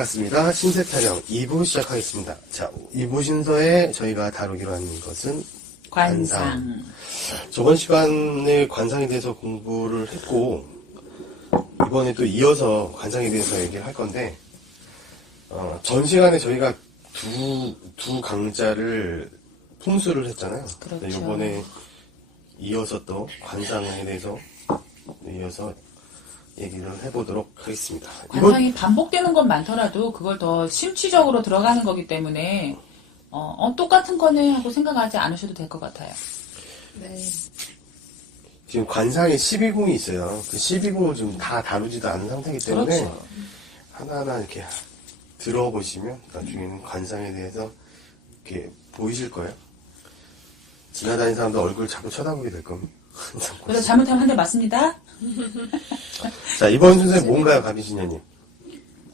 반갑습니다. 신세 타령 2부 시작하겠습니다. 자, 2부 순서에 저희가 다루기로 한 것은 관상. 저번 시간에 관상에 대해서 공부를 했고, 이번에 또 이어서 관상에 대해서 얘기를 할 건데, 전 시간에 저희가 두 강좌를 풍수를 했잖아요. 그렇죠. 이번에 이어서 또 관상에 대해서 이어서 얘기를 해보도록 하겠습니다. 관상이 반복되는 건 많더라도 그걸 더 심취적으로 들어가는 거기 때문에 똑같은 거네 하고 생각하지 않으셔도 될 것 같아요. 네. 지금 관상에 12궁이 있어요. 그 12궁을 좀 다 다루지도 않은 상태이기 때문에 그렇죠. 하나하나 이렇게 들어보시면 나중에는 관상에 대해서 이렇게 보이실 거예요. 지나다니는 사람도 얼굴 자꾸 쳐다보게 될 겁니다. 그래서 잘못하면 한 대 맞습니다. 자, 이번 순서에 뭔가요, 가비신녀님?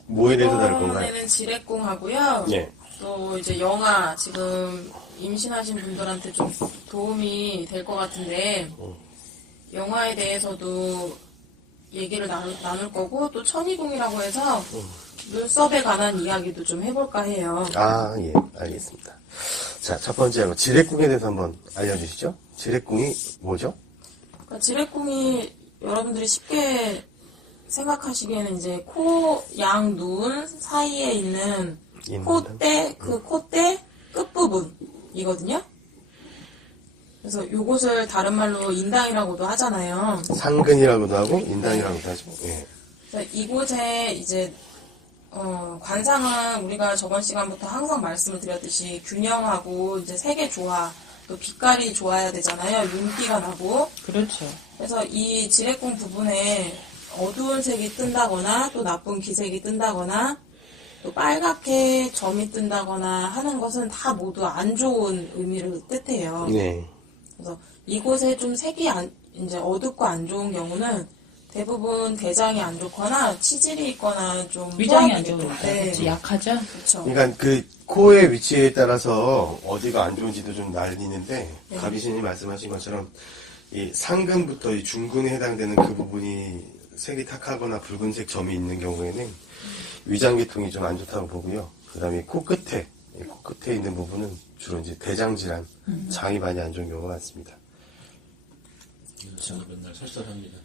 뭐에 대해서 다룰 건가요? 이번에는 지뢰궁하고요. 예. 또 이제 영아 지금 임신하신 분들한테 좀 도움이 될 것 같은데 영아에 대해서도 얘기를 나눌 거고 또 천이궁이라고 해서 눈썹에 관한 이야기도 좀 해볼까 해요. 아, 예, 알겠습니다. 자, 첫 번째, 지뢰궁에 대해서 한번 알려주시죠. 지뢰궁이 뭐죠? 그러니까 지뢰궁이 여러분들이 쉽게 생각하시기에는 이제 코, 양, 눈 사이에 있는 콧대, 그 콧대 끝부분이거든요. 그래서 요것을 다른 말로 인당이라고도 하잖아요. 상근이라고도 하고 인당이라고도 하죠. 예. 그래서 이곳에 이제 관상은 우리가 저번 시간부터 항상 말씀을 드렸듯이 균형하고 이제 색의 조화, 또 빛깔이 좋아야 되잖아요. 윤기가 나고. 그렇죠. 그래서 이 지뢰궁 부분에 어두운 색이 뜬다거나 또 나쁜 기색이 뜬다거나 또 빨갛게 점이 뜬다거나 하는 것은 다 모두 안 좋은 의미를 뜻해요. 네. 그래서 이곳에 좀 색이 이제 어둡고 안 좋은 경우는 대부분 대장이 안 좋거나 치질이 있거나 좀 위장이 안 소화기도 좋으니까. 네. 그렇지, 약하죠? 그렇죠. 그러니까 그 코의 위치에 따라서 어디가 안 좋은지도 좀 나뉘는데 네. 가비신이 말씀하신 것처럼 이 상근부터 이 중근에 해당되는 그 부분이 색이 탁하거나 붉은색 점이 있는 경우에는 위장계통이 좀 안 좋다고 보고요. 그 다음에 코끝에 있는 부분은 주로 이제 대장 질환, 장이 많이 안 좋은 경우가 많습니다. 저는 맨날 설설합니다.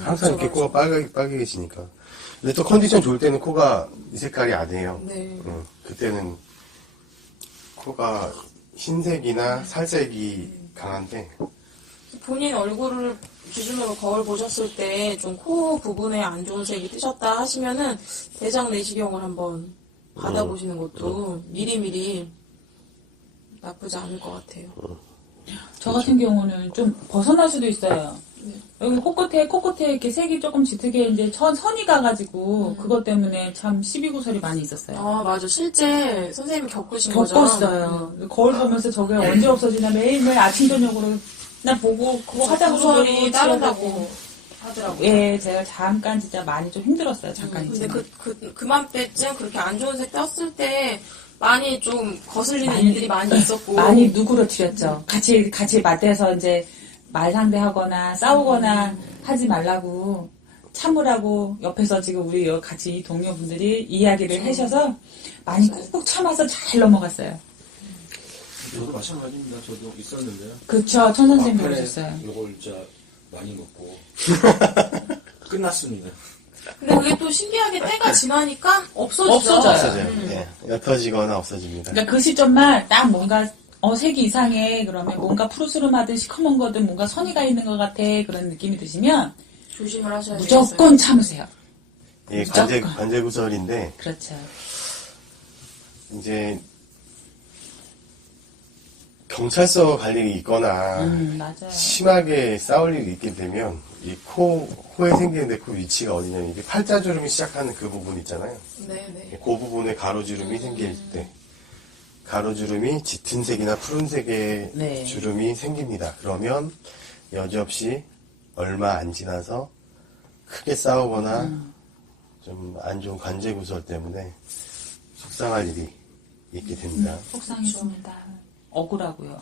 항상 이렇게 맞죠. 코가 빨개지니까. 근데 또 컨디션 좋을 때는 코가 이 색깔이 아니에요. 네. 그때는 코가 흰색이나 살색이 강한데, 본인 얼굴을 기준으로 거울 보셨을 때 좀 코 부분에 안 좋은 색이 뜨셨다 하시면은 대장 내시경을 한번 받아보시는 것도 미리미리 나쁘지 않을 것 같아요. 저 같은 경우는 좀 벗어날 수도 있어요. 여기 코끝에 이렇게 색이 조금 짙게 이제 선이 가가지고 그것 때문에 참 시비구설이 많이 있었어요. 아, 맞아. 실제 선생님이 겪으신 거죠? 겪었어요. 거울 보면서 저게 언제 없어지나 매일매일 아침 저녁으로 나 보고 그거 하자고 구설이 따른다고 하더라고요. 예, 제가 잠깐 진짜 많이 좀 힘들었어요. 잠깐 근데 있지만. 그맘때쯤 그렇게 안 좋은 색 떴을 때 많이 좀 거슬리는 일들이 많이 있었고. 많이 누그러뜨렸죠. 같이 맞대서 이제 말상대하거나 싸우거나 하지 말라고 참으라고 옆에서 지금 우리 같이 동료분들이 이야기를 하셔서 많이 꾹꾹 참아서 잘 넘어갔어요. 저도 마찬가지입니다. 저도 있었는데요. 그쵸, 천 선생님 막판에 그러셨어요. 요걸 진짜 많이 먹고 끝났습니다. 근데 그게 또 신기하게 때가 지나니까 없어지죠. 없어져요. 없어져요. 예, 옅어지거나 없어집니다. 그러니까 그 시점만 딱 뭔가 색이 이상해 그러면 뭔가 푸르스름하든 시커먼 거든 뭔가 선이가 있는 것 같아 그런 느낌이 드시면 조심을 하셔야 무조건 참으세요. 예, 무조건. 관제구설인데, 그렇죠. 이제, 경찰서 갈 일이 있거나, 맞아요. 심하게 싸울 일이 있게 되면, 이 코에 생기는데 그 위치가 어디냐면, 이게 팔자주름이 시작하는 그 부분 있잖아요. 네네. 그 부분에 가로주름이 생길 때, 가로주름이 짙은 색이나 푸른색의 네. 주름이 생깁니다. 그러면 여지없이 얼마 안 지나서 크게 싸우거나 좀 안 좋은 관제구설 때문에 속상할 일이 있게 됩니다. 속상했습니다. 억울하고요.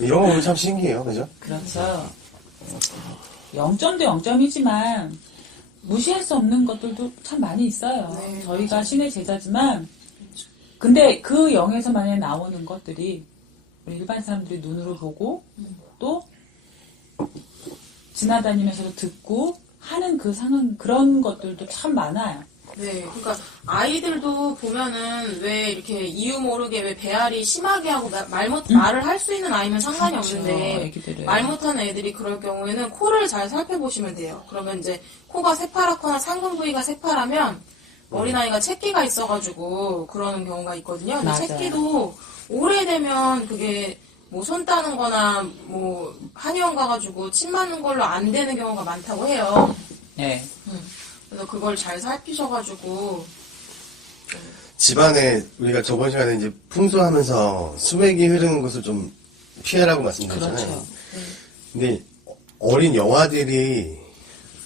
이런 거 보면 참 신기해요. 그죠? 그렇죠. 0점도 0점이지만 무시할 수 없는 것들도 참 많이 있어요. 네, 저희가 신의 제자지만, 근데 그 영에서 만약에 나오는 것들이 우리 일반 사람들이 눈으로 보고 또 지나다니면서도 듣고 하는 그 상황, 그런 것들도 참 많아요. 네, 그러니까 아이들도 보면은 왜 이렇게 이유 모르게 왜 배앓이 심하게 하고 말을 할 수 있는 아이면 상관이 그렇죠, 없는데 애기들은. 말 못하는 애들이 그럴 경우에는 코를 잘 살펴보시면 돼요. 그러면 이제 코가 새파랗거나 상근 부위가 새파라면 어린아이가 채기가 있어가지고 그러는 경우가 있거든요. 근데 맞아요. 채기도 오래되면 그게 뭐 손 따는 거나 뭐 한의원 가가지고 침 맞는 걸로 안 되는 경우가 많다고 해요. 네. 그래서 그걸 잘 살피셔가지고 집안에 우리가 저번 시간에 이제 풍수하면서 수맥이 흐르는 것을 좀 피해라고 말씀드렸잖아요. 그렇죠. 근데 어린 영아들이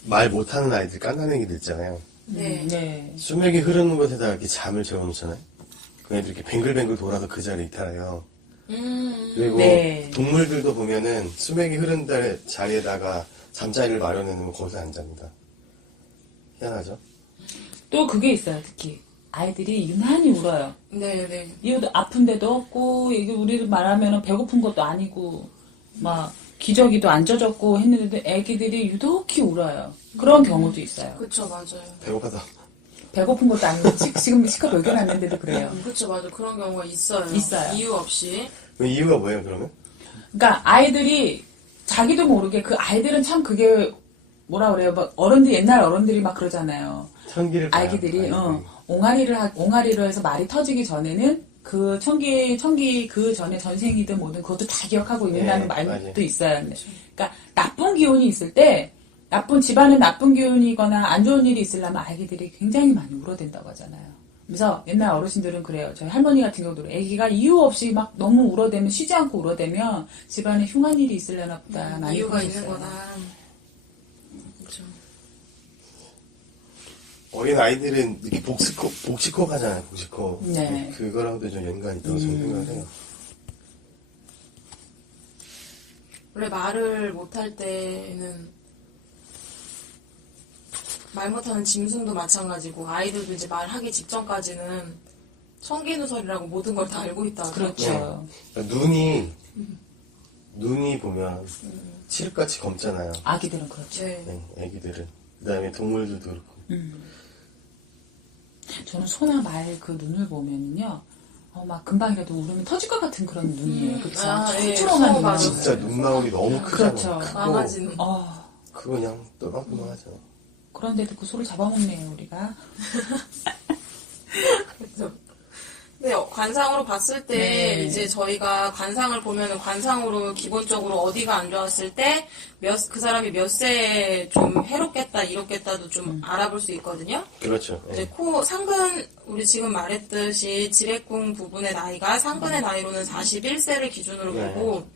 말 못하는 아이들, 깐난 애기들 있잖아요. 네. 네. 수맥이 흐르는 곳에다 이렇게 잠을 재워놓잖아요. 그 애들이 이렇게 뱅글뱅글 돌아서 그 자리에 이탈해요. 그리고 네. 동물들도 보면은 수맥이 흐른 자리에다가 잠자리를 마련해놓으면 거기서 안 잡니다. 희한하죠? 또 그게 있어요, 특히. 아이들이 유난히 울어요. 네네. 이유도 아픈 데도 없고, 이게 우리를 말하면 배고픈 것도 아니고, 막, 기저귀도 안 젖었고 했는데도 애기들이 유독히 울어요. 그런 경우도 있어요. 그쵸, 맞아요. 배고파서. 배고픈 것도 아니고, 지금 시컷 먹여놨는데도 그래요. 그쵸, 맞아요. 그런 경우가 있어요. 있어요. 이유 없이. 그 이유가 뭐예요, 그러면? 그러니까 아이들이 자기도 모르게 그 아이들은 참 그게 뭐라 그래요? 막 어른들 옛날 어른들이 막 그러잖아요. 천기를 봐요, 아기들이 아이들이. 옹알이로 해서 말이 터지기 전에는 그 천기 그 전에 전생이든 뭐든 그것도 다 기억하고 있는다는 네, 말도 맞아요. 있어요. 그러니까 나쁜 기운이 있을 때 집안에 나쁜 기운이거나 안 좋은 일이 있으려면 아기들이 굉장히 많이 울어댄다고 하잖아요. 그래서 옛날 어르신들은 그래요. 저희 할머니 같은 경우도 아기가 이유 없이 막 너무 울어대면 쉬지 않고 울어대면 집안에 흉한 일이 있으려나 보다 많이 이유가 그러셨어요. 있는 거다. 그쵸. 어린 아이들은 이렇게 복식호 하잖아요, 복식호. 네. 그거랑도 좀 연관이 있다고 저는 생각을 해요. 원래 말을 못할 때는 말 못하는 짐승도 마찬가지고 아이들도 이제 말하기 직전까지는 청기누설이라고 모든 걸 다 알고 있다. 그렇죠. 그러니까 눈이 보면 칠흑같이 검잖아요. 아기들은 그렇죠. 네. 네, 애기들은. 그 다음에 동물들도 그렇고. 저는 소나 말 그 눈을 보면요. 막 금방이라도 울으면 터질 것 같은 그런 눈이에요. 그쵸? 예, 초롱한 눈. 맞아요. 진짜 눈망울이 너무 크잖아요. 그렇죠. 크고 강아지는. 그거 그냥 또망또망하죠. 그런데도 그 소를 잡아먹네요, 우리가. 네, 관상으로 봤을 때 네. 이제 저희가 관상을 보면은 관상으로 기본적으로 어디가 안 좋았을 때 그 사람이 몇 세에 좀 해롭겠다, 이롭겠다도 좀 알아볼 수 있거든요. 그렇죠. 예. 이제 상근 우리 지금 말했듯이 지레궁 부분의 나이가 상근의 나이로는 41세를 기준으로 네. 보고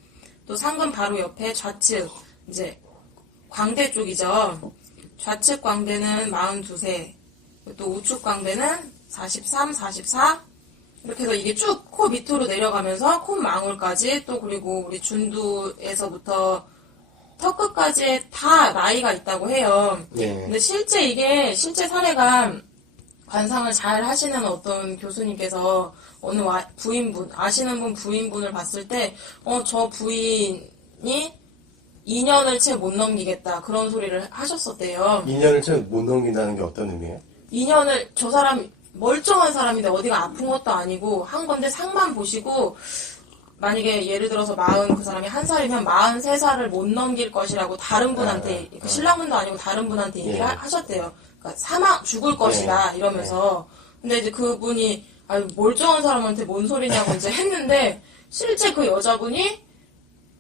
또 상근 바로 옆에 좌측 이제 광대 쪽이죠. 좌측 광대는 42세, 또 우측 광대는 43, 44 이렇게 해서 이게 쭉 코 밑으로 내려가면서 콧망울까지 또 그리고 우리 준두에서부터 턱 끝까지 다 나이가 있다고 해요. 예. 근데 실제 사례가 관상을 잘 하시는 어떤 교수님께서 어느 부인분, 아시는 분 부인분을 봤을 때, 저 부인이 2년을 채 못 넘기겠다. 그런 소리를 하셨었대요. 2년을 채 못 넘긴다는 게 어떤 의미예요? 2년을, 저 사람, 멀쩡한 사람인데 어디가 아픈 것도 아니고 한 건데 상만 보시고, 만약에 예를 들어서 그 사람이 1살이면 43살을 못 넘길 것이라고 다른 분한테, 그 신랑분도 아니고 다른 분한테 얘기를 예. 하셨대요. 그러니까 죽을 것이다, 이러면서. 근데 이제 그분이, 멀쩡한 사람한테 뭔 소리냐고 이제 했는데, 실제 그 여자분이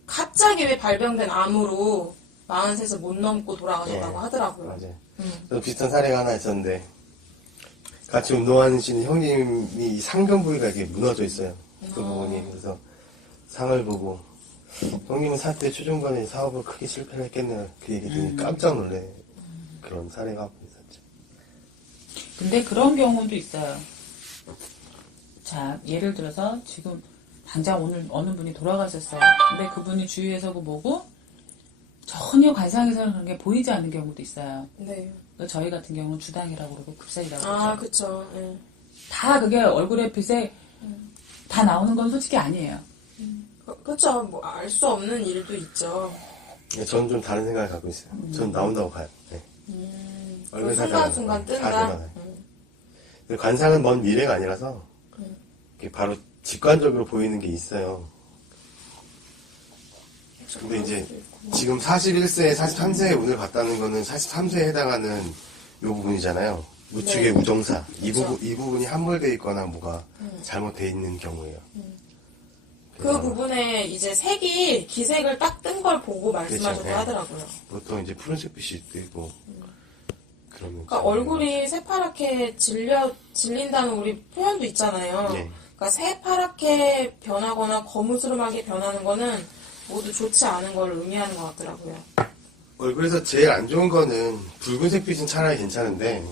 갑자기 왜 발병된 암으로 43살 못 넘고 돌아가셨다고 하더라고요. 맞아요. 저도 비슷한 사례가 하나 있었는데, 같이 운동하시는 형님이 이 상변 부위가 이렇게 무너져 있어요. 그 부분이. 그래서 상을 보고, 형님은 40대 초중반에 사업을 크게 실패를 했겠네요. 그 얘기 듣니 깜짝 놀래. 그런 사례가 한번 있었죠. 근데 그런 경우도 있어요. 자, 예를 들어서 지금 당장 오늘 어느 분이 돌아가셨어요. 근데 그분이 주위에서 보고 전혀 관상에서는 그런 게 보이지 않는 경우도 있어요. 네. 그러니까 저희 같은 경우는 주당이라고 그러고 급살이라고 그러죠. 아, 그쵸. 예. 다 그게 얼굴에 빛에 다 나오는 건 솔직히 아니에요. 그쵸. 뭐, 알 수 없는 일도 있죠. 네, 저는 좀 다른 생각을 갖고 있어요. 저는 나온다고 봐요. 네. 얼굴 순간순간 뜬다? 드러나요. 근데 관상은 먼 미래가 아니라서 이게 바로 직관적으로 보이는 게 있어요. 근데 이제 지금 41세, 43세의 운을 봤다는 거는 43세에 해당하는 요 부분이잖아요. 우측의 네. 우정사. 이 그쵸. 부분이 함몰되어 있거나 뭐가 잘못되어 있는 경우예요. 그 부분에 이제 색이 기색을 딱 뜬 걸 보고 말씀하셨다고 그렇죠. 네. 하더라고요. 보통 이제 푸른색 빛이 뜨고 그러면 그러니까 얼굴이 새파랗게 질린다는 우리 표현도 있잖아요. 네. 그러니까 새파랗게 변하거나 거무스름하게 변하는 거는 모두 좋지 않은 걸 의미하는 것 같더라고요. 얼굴에서 제일 안 좋은 거는 붉은색 빛은 차라리 괜찮은데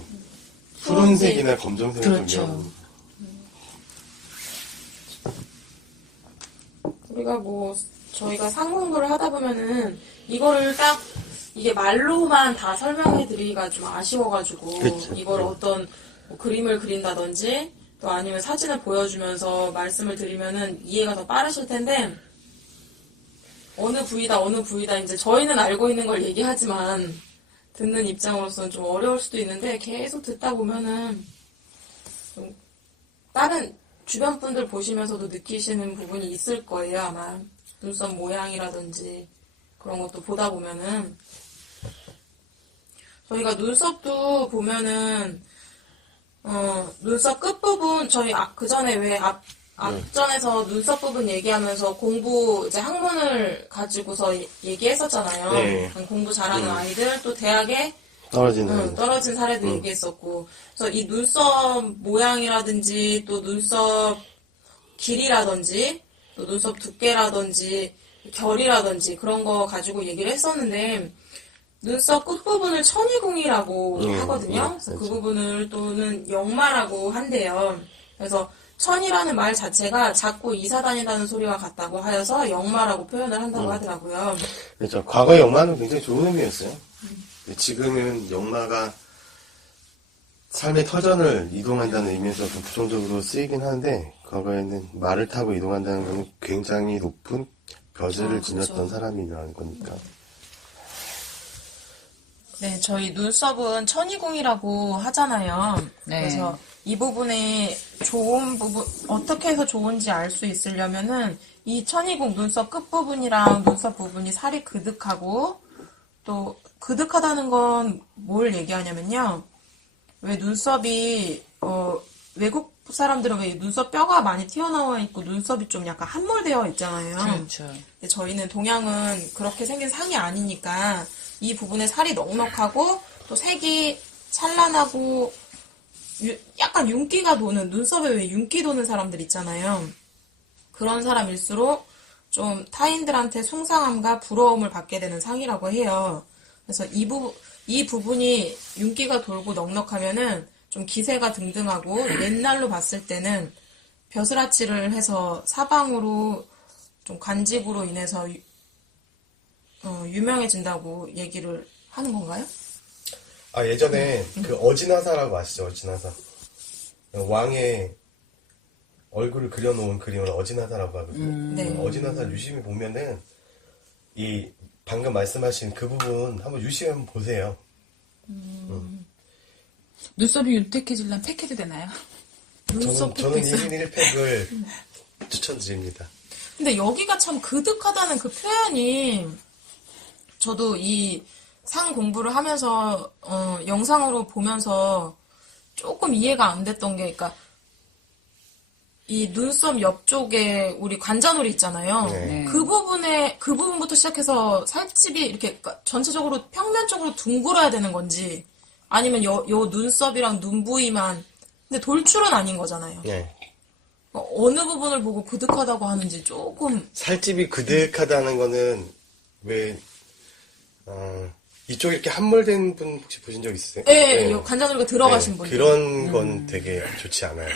푸른색이나 검정색은 그렇죠. 좀 위험. 우리가 뭐 저희가 상공부를 하다 보면은 이거를 딱 이게 말로만 다 설명해 드리기가 좀 아쉬워가지고 그쵸. 이걸 어떤 뭐 그림을 그린다든지 또 아니면 사진을 보여주면서 말씀을 드리면은 이해가 더 빠르실 텐데 어느 부위다 이제 저희는 알고 있는 걸 얘기하지만 듣는 입장으로서는 좀 어려울 수도 있는데 계속 듣다 보면은 좀 다른 주변 분들 보시면서도 느끼시는 부분이 있을 거예요, 아마. 눈썹 모양이라든지 그런 것도 보다 보면은. 저희가 눈썹도 보면은, 눈썹 끝부분, 저희 그 전에 왜 앞전에서 눈썹 부분 얘기하면서 공부, 이제 학문을 가지고서 얘기했었잖아요. 네. 공부 잘하는 아이들, 또 대학에 떨어진 사례도 얘기했었고. 그래서 이 눈썹 모양이라든지 또 눈썹 길이라든지 또 눈썹 두께라든지 결이라든지 그런 거 가지고 얘기를 했었는데 눈썹 끝부분을 천이궁이라고 하거든요. 그래서 그 그렇죠. 부분을 또는 역마라고 한대요. 그래서 천이라는 말 자체가 자꾸 이사 다닌다는 소리와 같다고 하여서 역마라고 표현을 한다고 하더라고요. 그렇죠. 과거 역마는 굉장히 좋은 의미였어요. 근데 지금은 역마가 삶의 터전을 이동한다는 의미에서 좀 부정적으로 쓰이긴 하는데 과거에는 말을 타고 이동한다는 건 굉장히 높은 벼슬을 지녔던 사람이라는 거니까. 네, 저희 눈썹은 천이궁이라고 하잖아요. 네. 그래서 이 부분에 좋은 부분, 어떻게 해서 좋은지 알 수 있으려면은 이 천이궁 눈썹 끝부분이랑 눈썹 부분이 살이 그득하고 또 그득하다는 건 뭘 얘기하냐면요. 왜 눈썹이 외국 사람들은 왜 눈썹 뼈가 많이 튀어나와 있고 눈썹이 좀 약간 함몰되어 있잖아요. 그렇죠. 근데 저희는 동양은 그렇게 생긴 상이 아니니까 이 부분에 살이 넉넉하고 또 색이 찬란하고 약간 윤기가 도는 눈썹에 왜 윤기 도는 사람들 있잖아요. 그런 사람일수록 좀 타인들한테 숭상함과 부러움을 받게 되는 상이라고 해요. 그래서 이 부분이 윤기가 돌고 넉넉하면은 좀 기세가 등등하고 옛날로 봤을 때는 벼슬아치를 해서 사방으로 좀 관직으로 인해서 유명해진다고 얘기를 하는 건가요? 아, 예전에 그 어진화사라고 아시죠? 어진화사. 왕의 얼굴을 그려놓은 그림을 어진화사라고 하거든요. 네. 어진화사를 유심히 보면은 이 방금 말씀하신 그 부분 한번 유심히 한번 보세요. 눈썹이 윤택해지려면 팩해도 되나요? 눈썹 저는 팩도 있어요. 1인 1팩을 추천드립니다. 근데 여기가 참 그득하다는 그 표현이 저도 이 상 공부를 하면서 영상으로 보면서 조금 이해가 안 됐던 게 그러니까 이 눈썹 옆쪽에 우리 관자놀이 있잖아요. 네. 그 부분부터 시작해서 살집이 이렇게 그러니까 전체적으로 평면적으로 둥글어야 되는 건지 아니면 요 눈썹이랑 눈 부위만 근데 돌출은 아닌 거잖아요. 네. 어느 부분을 보고 그득하다고 하는지 조금 살집이 그득하다는 거는 왜 이쪽에 이렇게 함몰된 분 혹시 보신 적 있으세요? 네. 관자놀이가 들어가신 분들 그런 건 되게 좋지 않아요.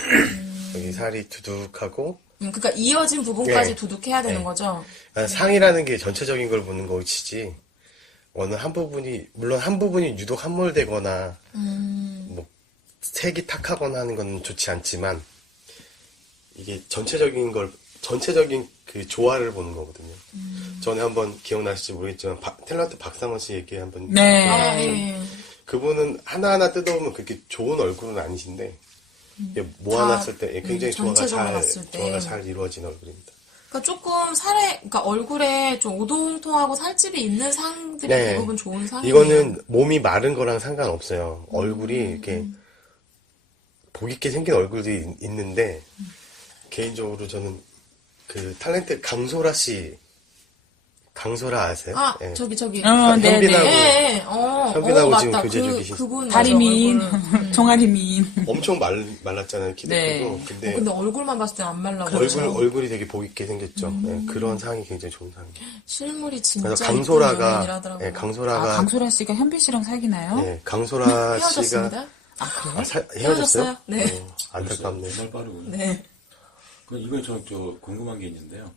여기 살이 두둑하고 그러니까 이어진 부분까지 네. 두둑해야 되는 네. 거죠. 상이라는 게 전체적인 걸 보는 것이지 어느 한 부분이, 물론 한 부분이 유독 함몰되거나, 뭐, 색이 탁하거나 하는 건 좋지 않지만, 이게 전체적인 그 조화를 보는 거거든요. 전에 한번 기억나실지 모르겠지만, 탤런트 박상원 씨 얘기 한번. 네. 아, 예. 그분은 하나하나 뜯어보면 그렇게 좋은 얼굴은 아니신데, 이게 모아놨을 때 굉장히 전체적으로 봤을 때. 조화가 잘 이루어진 얼굴입니다. 그러니까 조금 그러니까 얼굴에 좀 오동통하고 살집이 있는 상들이 네. 대부분 좋은 상이에요. 이거는 몸이 마른 거랑 상관없어요. 얼굴이 이렇게 복 있게 생긴 얼굴도 있는데 개인적으로 저는 그 탤런트 강소라 아세요? 아, 예. 저기. 현빈하고 예. 현빈하고 지금 맞다. 교제 중이신 그분 다리 미인, 얼굴. 종아리 미인. 엄청 말랐잖아요. 키도 네. 크고. 근데 근데 얼굴만 봤을 때 안 말라 얼굴이 되게 복 있게 생겼죠. 예, 그런 상이 굉장히 좋은 상이에요. 실물이 진짜 그래서 이쁜 강소라가 연예인이라더라고요. 강소라가 강소라 씨가 현빈 씨랑 사귀나요? 예, 강소라 씨가 헤어졌습니다. 아, 그래요? 헤어졌어요? 네. 안타깝네. 정말 빠르군요. 네. 이건 저 궁금한 게 있는데요.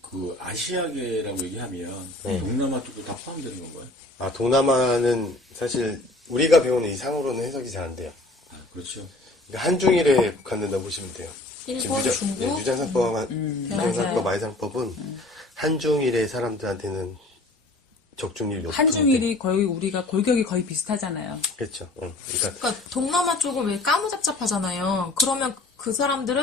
그 아시아계라고 얘기하면 동남아 쪽도 다 포함되는 건가요? 아, 동남아는 사실 우리가 배우는 이상으로는 해석이 잘 안 돼요. 아, 그렇죠. 그러니까 한중일에 국한된다고 보시면 돼요. 일본, 중국. 유전산법 마이상법은 한중일의 사람들한테는 적중률이 높은데. 한중일이 거의 우리가 골격이 거의 비슷하잖아요. 그렇죠. 그러니까 동남아 쪽은 왜 까무잡잡하잖아요. 그러면 그 사람들은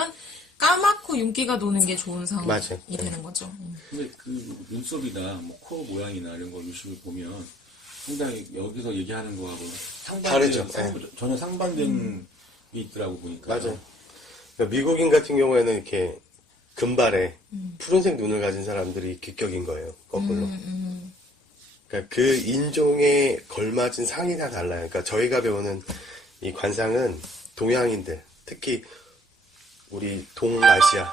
까맣고 윤기가 도는 게 좋은 상이 맞아요. 되는 거죠. 근데 그 눈썹이나 뭐 코 모양이나 이런 거 유심히 보면 상당히 여기서 얘기하는 거하고 다르죠. 전혀 상반된 게 있더라고 보니까. 맞아요. 그러니까 미국인 같은 경우에는 이렇게 금발에 푸른색 눈을 가진 사람들이 규격인 거예요. 거꾸로. 그러니까 그 인종에 걸맞은 상이 다 달라요. 그러니까 저희가 배우는 이 관상은 동양인들, 특히 우리 동아시아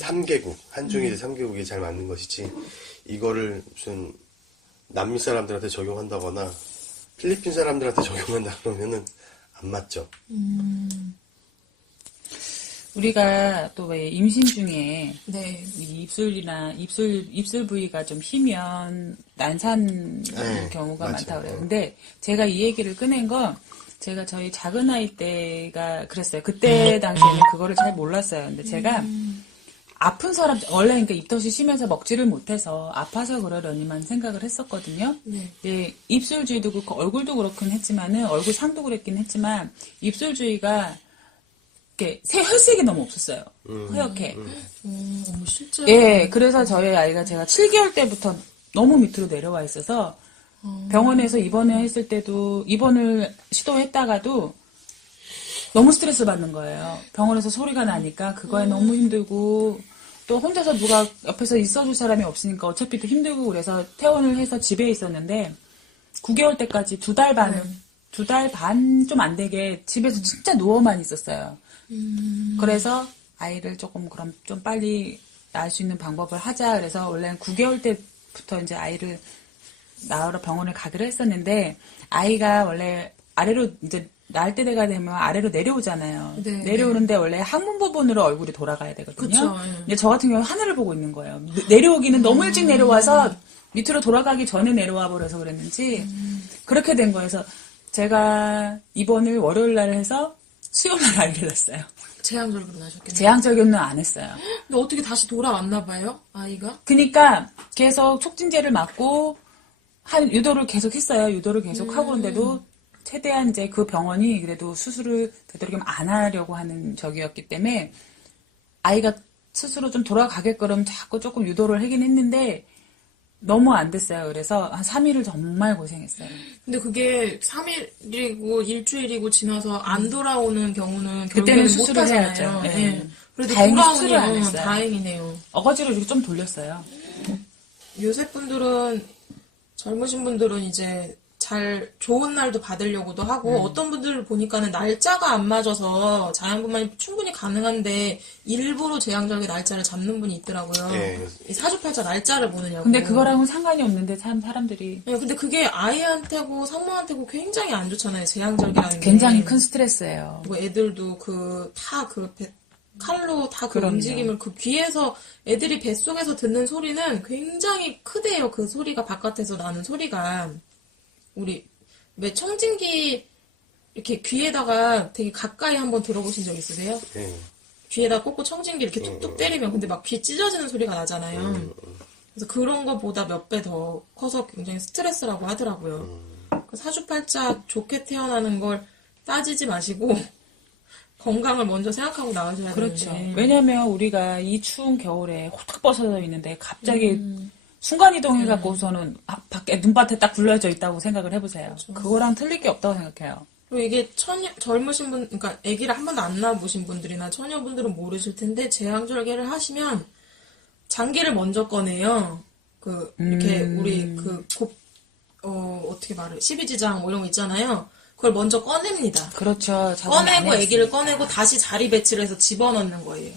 3개국, 한중일 3개국이 잘 맞는 것이지, 이거를 무슨 남미 사람들한테 적용한다거나 필리핀 사람들한테 적용한다 그러면은 안 맞죠. 우리가 또 왜 임신 중에 네. 이 입술이나 입술 부위가 좀 휘면 난산 네, 경우가 맞아요. 많다고 그래요. 근데 제가 이 얘기를 꺼낸 건 제가 저희 작은 아이 때가 그랬어요. 그때 당시에는 그거를 잘 몰랐어요. 근데 제가 아픈 사람, 원래 그러니까 입덧이 심해서 먹지를 못해서 아파서 그러려니만 생각을 했었거든요. 네. 근데 입술 주위도 그렇고 얼굴도 그렇긴 했지만은 얼굴 상도 그랬긴 했지만 입술 주위가 이렇게 혈색이 너무 없었어요. 허옇게. 실제로. 예, 그래서 저희 아이가 제가 7개월 때부터 너무 밑으로 내려와 있어서 병원에서 입원을 시도했다가도 너무 스트레스 받는 거예요. 병원에서 소리가 나니까 그거에 너무 힘들고 또 혼자서 누가 옆에서 있어줄 사람이 없으니까 어차피 또 힘들고 그래서 퇴원을 해서 집에 있었는데 9개월 때까지 2달 반 좀 안 되게 집에서 진짜 누워만 있었어요. 그래서 아이를 조금 그럼 좀 빨리 낳을 수 있는 방법을 하자. 그래서 원래는 9개월 때부터 이제 아이를 낳으러 병원을 가기로 했었는데 아이가 원래 아래로 이제 낳을 때가 되면 아래로 내려오잖아요. 네, 내려오는데 원래 항문 부분으로 얼굴이 돌아가야 되거든요. 그쵸, 예. 근데 저 같은 경우는 하늘을 보고 있는 거예요. 내려오기는 너무 일찍 내려와서 밑으로 돌아가기 전에 내려와 버려서 그랬는지 그렇게 된 거여서 제가 입원을 월요일 날 해서 수요일 날 아이를 낳았어요. 제왕절개로 나셨겠네요. 제왕절개는 안 했어요. 근데 어떻게 다시 돌아왔나 봐요, 아이가? 그니까 계속 촉진제를 맞고 유도를 계속 했어요. 유도를 계속 하고 그런데도 최대한 이제 그 병원이 그래도 수술을 되도록이면 안 하려고 하는 적이었기 때문에 아이가 스스로 좀 돌아가게끔 자꾸 조금 유도를 하긴 했는데 너무 안 됐어요. 그래서 한 3일을 정말 고생했어요. 근데 그게 3일이고 일주일이고 지나서 안 돌아오는 경우는 그때는 결국에는 수술을 못 하잖아요. 해야죠. 네. 네. 그래도 다행히 수술을 안 돌아오니 했어요. 다행이네요. 어거지로 이렇게 좀 돌렸어요. 요새 분들은 젊으신 분들은 이제 좋은 날도 받으려고도 하고 어떤 분들을 보니까는 날짜가 안 맞아서 자연분만이 충분히 가능한데 일부러 제왕절개 날짜를 잡는 분이 있더라고요. 예. 이 사주팔자 날짜를 보느냐고. 근데 그거랑은 상관이 없는데 참 사람들이 네, 근데 그게 아이한테고 산모한테고 굉장히 안 좋잖아요. 제왕절개라는 게. 굉장히 큰 스트레스예요. 뭐 애들도 칼로 다 그 그럼요. 움직임을 그 귀에서 애들이 뱃속에서 듣는 소리는 굉장히 크대요. 그 소리가 바깥에서 나는 소리가. 우리 왜 청진기 이렇게 귀에다가 되게 가까이 한번 들어보신 적 있으세요? 네. 귀에다 꽂고 청진기 이렇게 툭툭 때리면 근데 막 귀 찢어지는 소리가 나잖아요. 그래서 그런 거보다 몇 배 더 커서 굉장히 스트레스라고 하더라고요. 사주팔자 좋게 태어나는 걸 따지지 마시고 건강을 먼저 생각하고 나와줘야 그렇죠. 되는데. 왜냐면 우리가 이 추운 겨울에 호탁 벗어져 있는데 갑자기 순간이동해갖고서는 밖에 눈밭에 딱 굴려져 있다고 생각을 해보세요. 그거랑 틀릴 게 없다고 생각해요. 그리고 이게 젊으신 분, 그러니까 아기를 한 번도 안 낳아보신 분들이나 처녀분들은 모르실 텐데 제왕절개를 하시면 장기를 먼저 꺼내요. 이렇게 우리 어떻게 말해? 12지장 뭐 이런 거 있잖아요. 그걸 먼저 꺼냅니다. 그렇죠. 꺼내고 아기를 꺼내고 다시 자리 배치를 해서 집어넣는 거예요.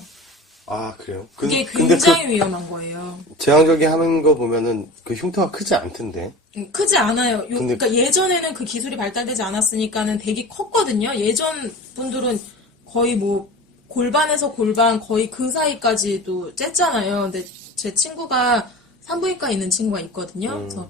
아, 그래요? 그게 근데 굉장히 위험한 거예요. 제왕절개 하는 거 보면은 그 흉터가 크지 않던데. 크지 않아요. 근데- 그러니까 예전에는 그 기술이 발달되지 않았으니까는 되게 컸거든요. 예전 분들은 거의 뭐 골반에서 골반 거의 그 사이까지도 쬐잖아요. 근데 제 친구가 산부인과에 있는 친구가 있거든요. 그래서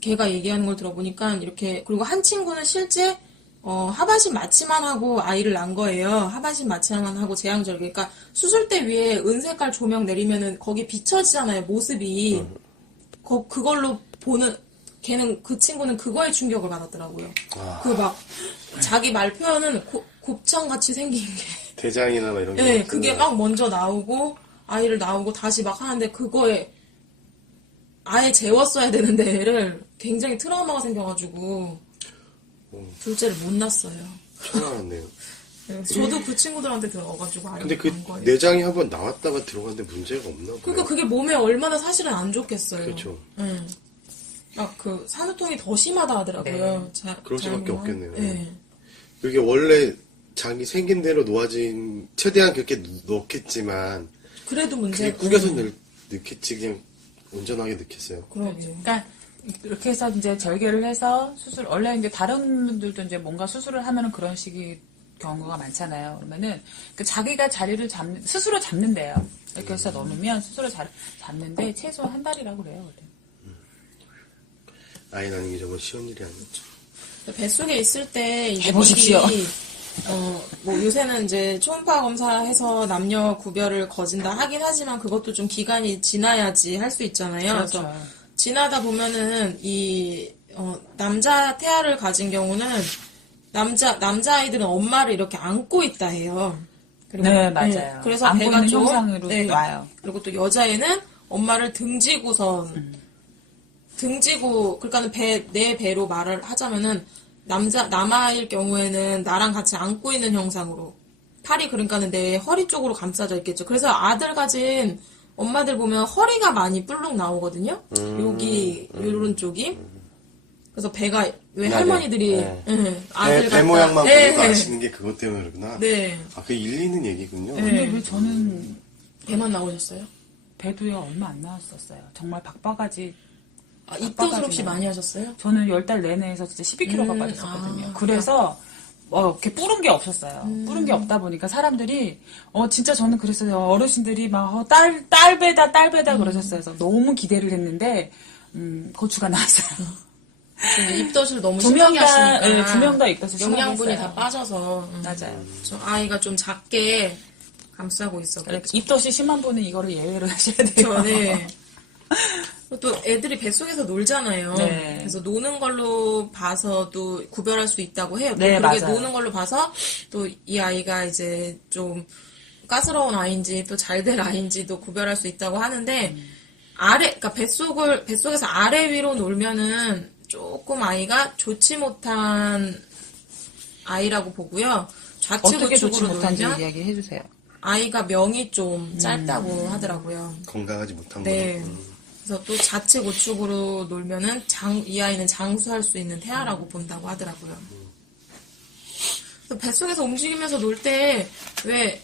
걔가 얘기하는 걸 들어보니까 이렇게 그리고 한 친구는 실제 하반신 마취만 하고 아이를 낳은 거예요. 하반신 마취만 하고 제왕절개. 그러니까 수술대 위에 은색깔 조명 내리면은 거기 비춰지잖아요. 모습이. 그걸로 보는 걔는 그 친구는 그거에 충격을 받았더라고요. 그 막 자기 말 표현은 곱창같이 생긴 게. 대장이나 막 이런 게. 네, 그게 막 먼저 나오고 아이를 나오고 다시 막 하는데 그거에 아예 재웠어야 되는데 애를 굉장히 트라우마가 생겨가지고 둘째를 못 낳았어요. 천안한데요. 네, 저도 그 친구들한테 들어가가지고 근데 그 안 거예요. 내장이 한번 나왔다가 들어갔는데 문제가 없나 봐요. 그러니까 그게 몸에 얼마나 사실은 안 좋겠어요. 그렇죠. 응. 막 산후통이 더 심하다 하더라고요. 그럴 수밖에 잘못하면. 없겠네요. 네. 그게 원래 자기 생긴 대로 놓아진 최대한 그렇게 넣겠지만 그래도 그게 문제고. 구겨서 넣겠지 그냥 온전하게 넣겠어요. 그러게. 그러니까 이렇게 해서 이제 절개를 해서 원래 이제 다른 분들도 이제 뭔가 수술을 하면은 그런 식의 경우가 많잖아요. 그러면은 자기가 자리를 스스로 잡는데요. 이렇게 해서 넣으면 스스로 잡는데 최소 한 달이라고 그래요. 원래. 아이 낳는 게 저거 쉬운 일이 아니었죠. 뱃속에 있을 때 이제 해보십시오. 미리 뭐 요새는 이제 초음파 검사해서 남녀 구별을 거진다 하긴 하지만 그것도 좀 기간이 지나야지 할 수 있잖아요. 그렇죠. 그래서 지나다 보면은 남자 태아를 가진 경우는 남자 아이들은 엄마를 이렇게 안고 있다 해요. 그리고, 네, 맞아요. 그래서 안고 배가 있는 좀 형상으로 와요. 그리고 또 여자애는 엄마를 등지고선 등지고 그러니까는 내 배로 말을 하자면은 남아일 경우에는 나랑 같이 안고 있는 형상으로 팔이 그러니까는 내 허리 쪽으로 감싸져 있겠죠. 그래서 아들 가진 엄마들 보면 허리가 많이 뿔룩 나오거든요. 여기 요런 쪽이. 그래서 배가 왜 할머니들이 아들 배 갖다 모양만 네, 보고도 아시는 게 그것 때문에 그러구나. 네. 아, 그게 일리 있는 얘기군요. 근데 왜 저는 배만 나오셨어요? 배도요 얼마 안 나왔었어요. 정말 박바가지. 입덧을 혹시 많이 하셨어요? 저는 10달 내내에서 진짜 12kg가 빠졌었거든요. 그래서 이렇게 뿌른 게 없었어요. 뿌른 게 없다 보니까 사람들이 진짜 저는 그랬어요. 어르신들이 막 딸배다 그러셨어요. 그래서 너무 기대를 했는데 고추가 나왔어요. 입덧을 너무 두 명 심하게 다, 하시니까 두 명 다 입덧을 영양분이 심하게 다 했어요. 빠져서 맞아요. 좀 아이가 좀 작게 감싸고 있어. 입덧이 심한 분은 이거를 예외로 하셔야 돼요. 네. 또 애들이 뱃속에서 놀잖아요. 네. 그래서 노는 걸로 봐서도 구별할 수 있다고 해요. 네, 그렇게 맞아요. 노는 걸로 봐서 또 이 아이가 이제 좀 까스러운 아이인지 또 잘 될 아이인지도 구별할 수 있다고 하는데 그러니까 뱃속에서 아래 위로 놀면은 조금 아이가 좋지 못한 아이라고 보고요. 좌측 어떻게 좋지 우측으로 못한지 놀면 이야기해 주세요. 아이가 명이 좀 짧다고 하더라고요. 건강하지 못한 네. 거는. 그래서 또 좌측 우측으로 놀면은 이 아이는 장수할 수 있는 태아라고 본다고 하더라고요. 그래서 뱃속에서 움직이면서 놀 때 왜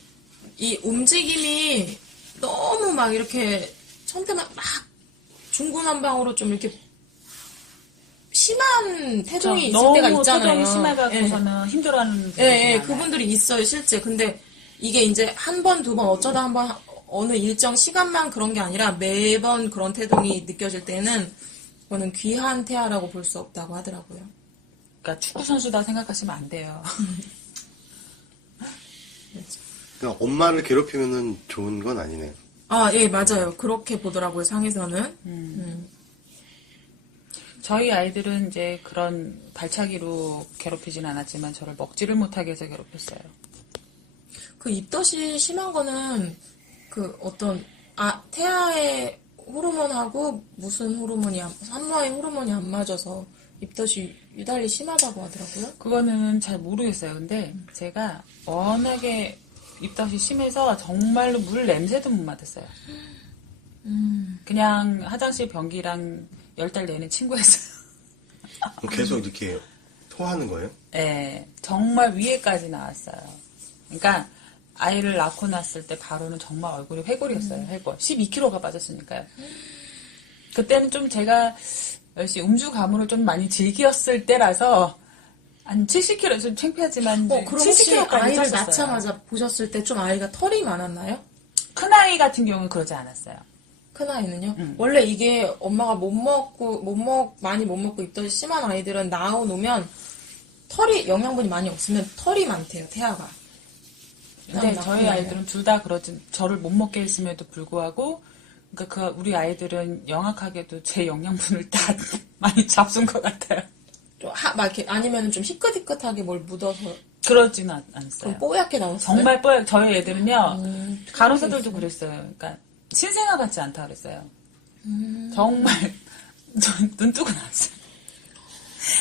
이 움직임이 너무 막 이렇게 처음에만 막 중구난방으로 좀 이렇게 심한 태동이 있을 때가 있잖아요. 태동이 심해가지고서는 힘들어하는 분들이 예, 많아요. 그분들이 있어요, 실제. 근데 이게 이제 한 번, 두 번, 어쩌다 한 번, 어느 일정 시간만 그런 게 아니라 매번 그런 태동이 느껴질 때는 그거는 귀한 태아라고 볼 수 없다고 하더라고요. 그러니까 축구 선수다 생각하시면 안 돼요. 그러니까 엄마를 괴롭히면은 좋은 건 아니네요. 아, 예, 맞아요. 그렇게 보더라고요, 상에서는. 저희 아이들은 이제 그런 발차기로 괴롭히진 않았지만 저를 먹지를 못하게 해서 괴롭혔어요. 그 입덧이 심한 거는 그 어떤 태아의 호르몬하고 무슨 호르몬이 산모의 호르몬이 안 맞아서 입덧이 유달리 심하다고 하더라고요. 그거는 잘 모르겠어요. 근데 제가 워낙에 입덧이 심해서 정말로 물 냄새도 못 맡았어요. 그냥 화장실 변기랑 10달 내는 친구였어요. 계속 이렇게 토하는 거예요? 네, 정말 위에까지 나왔어요. 그러니까 아이를 낳고 났을 때 바로는 정말 얼굴이 회골이었어요. 회골. 12kg가 빠졌으니까요. 그때는 좀 제가 역시 음주 가물을 좀 많이 즐겼을 때라서 한 70kg, 좀 창피하지만 그럼 혹시 70kg까지 아이를 쪘었어요. 낳자마자 보셨을 때 좀 아이가 털이 많았나요? 큰아이 같은 경우는 그러지 않았어요. 큰아이는요? 원래 이게 엄마가 많이 못 먹고 입덧이 심한 아이들은 낳아놓으면 영양분이 많이 없으면 털이 많대요, 태아가. 근데 저희 아이들은 둘 다 그러지, 저를 못 먹게 했음에도 불구하고, 그러니까 우리 아이들은 영악하게도 제 영양분을 다 많이 잡순 것 같아요. 막 이렇게, 아니면 좀 희끗희끗하게 뭘 묻어서. 그러지는 않았어요. 그럼 뽀얗게 나왔어요? 정말 뽀얗게, 저희 애들은요, 간호사들도 그랬어요. 그러니까 신생아 같지 않다 그랬어요. 정말 눈 뜨고 나왔어요.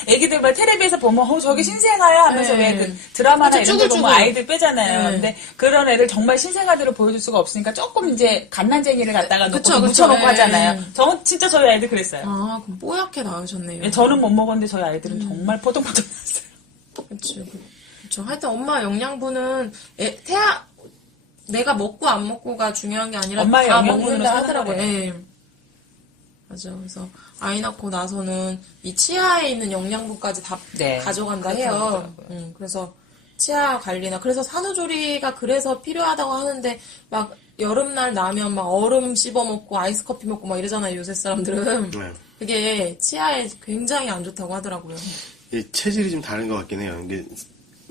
애기들 막 텔레비에서 보면 저게 신생아야 하면서 네. 왜 그 드라마나 그쵸, 이런 데 보면 쭈글쭈글. 아이들 빼잖아요. 네. 근데 그런 애들 정말 신생아들을 보여줄 수가 없으니까 조금 이제 갓난쟁이를 갖다가 놓고 그쵸, 그쵸. 묻혀놓고 네. 하잖아요. 진짜 저희 아이들 그랬어요. 아, 그럼 뽀얗게 나오셨네요. 저는 못 먹었는데 저희 아이들은 정말 포동포동 나왔어요. 그렇죠. 하여튼 엄마 영양분은 내가 먹고 안 먹고가 중요한 게 아니라 엄마의 다 영양분으로 먹는다 사는 하더라고요. 거래요. 네. 맞아. 그래서 아이 낳고 나서는 이 치아에 있는 영양분까지 다 네. 가져간다 그렇게 해요. 하더라고요. 그래서 치아 관리나 그래서 산후조리가 그래서 필요하다고 하는데 막 여름날 나면 막 얼음 씹어 먹고 아이스 커피 먹고 막 이러잖아요. 요새 사람들은. 네. 그게 치아에 굉장히 안 좋다고 하더라고요. 이 체질이 좀 다른 것 같긴 해요. 이게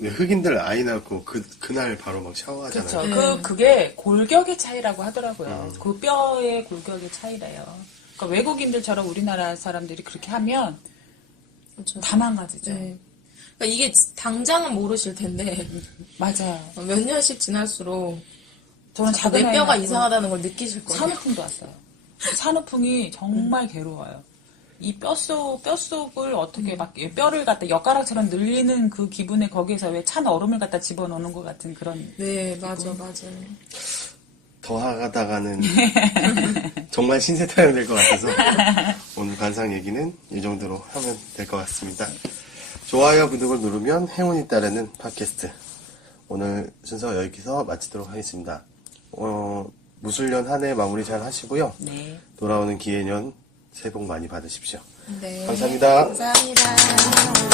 흑인들 아이 낳고 그날 바로 막 샤워하잖아요. 그렇죠. 그게 골격의 차이라고 하더라고요. 그 뼈의 골격의 차이래요. 그러니까 외국인들처럼 우리나라 사람들이 그렇게 하면 그렇죠. 다 망가지죠. 네. 그러니까 이게 당장은 모르실 텐데 맞아요. 몇 년씩 지날수록 저는 작은 내 뼈가 아이 낳고 이상하다는 걸 느끼실 거예요. 산후풍도 왔어요. 산후풍이 정말 괴로워요. 이 뼛속을 어떻게 막 뼈를 갖다 엿가락처럼 늘리는 그 기분에 거기에서 왜 찬 얼음을 갖다 집어넣는 것 같은 그런. 네, 맞아. 더 하다가는 정말 신세 타령 될 것 같아서 오늘 관상 얘기는 이 정도로 하면 될 것 같습니다. 좋아요, 구독을 누르면 행운이 따르는 팟캐스트. 오늘 순서 여기서 마치도록 하겠습니다. 무술년 한 해 마무리 잘 하시고요. 네. 돌아오는 기해년 새해 복 많이 받으십시오. 네. 감사합니다. 감사합니다.